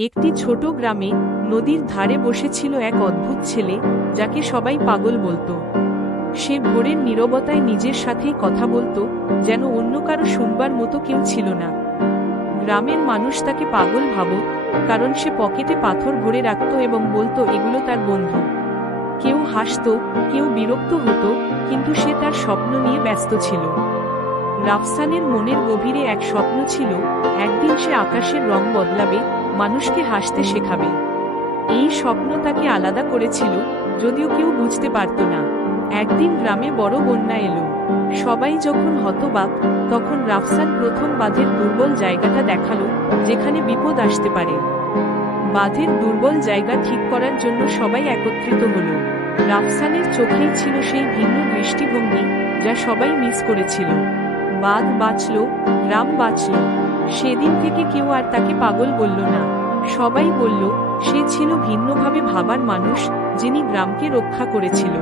একটি ছোট গ্রামে নদীর ধারে বসেছিল এক অদ্ভুত ছেলে, যাকে সবাই পাগল বলতো। সে ভোরের নীরবতায় নিজের সাথেই কথা বলতো, যেন অন্য কারো শুনবার মতো কেউ ছিল না। গ্রামের মানুষ তাকে পাগল ভাবত, কারণ সে পকেটে পাথর ভরে রাখত এবং বলতো এগুলো তার বন্ধু। কেউ হাসতো, কেউ বিরক্ত হতো, কিন্তু সে তার স্বপ্ন নিয়ে ব্যস্ত ছিল। রাফসানের মনের গভীরে এক স্বপ্ন ছিল, একদিন সে আকাশের রং বদলাবে, মানুষকে হাসতে শেখাবে। এই স্বপ্ন তাকে আলাদা করেছিল, যদিও কেউ বুঝতে পারত না। একদিন গ্রামে বড় বন্যা এলো। সবাই যখন হতবাক, তখন রাফসান প্রথম বাঁধের দুর্বল জায়গাটা দেখালো, যেখানে বিপদ আসতে পারে। বাঁধের দুর্বল জায়গা ঠিক করার জন্য সবাই একত্রিত হলো। রাফসানের চোখেই ছিল সেই ভিন্ন দৃষ্টিভঙ্গি, যা সবাই মিস করেছিল। বাঁধ বাঁচল, গ্রাম বাঁচল। সেদিন থেকে কেউ আর তাকে পাগল বলল না। সবাই বলল, সে ছিল ভিন্নভাবে ভাবার মানুষ, যিনি গ্রামকে রক্ষা করেছিল।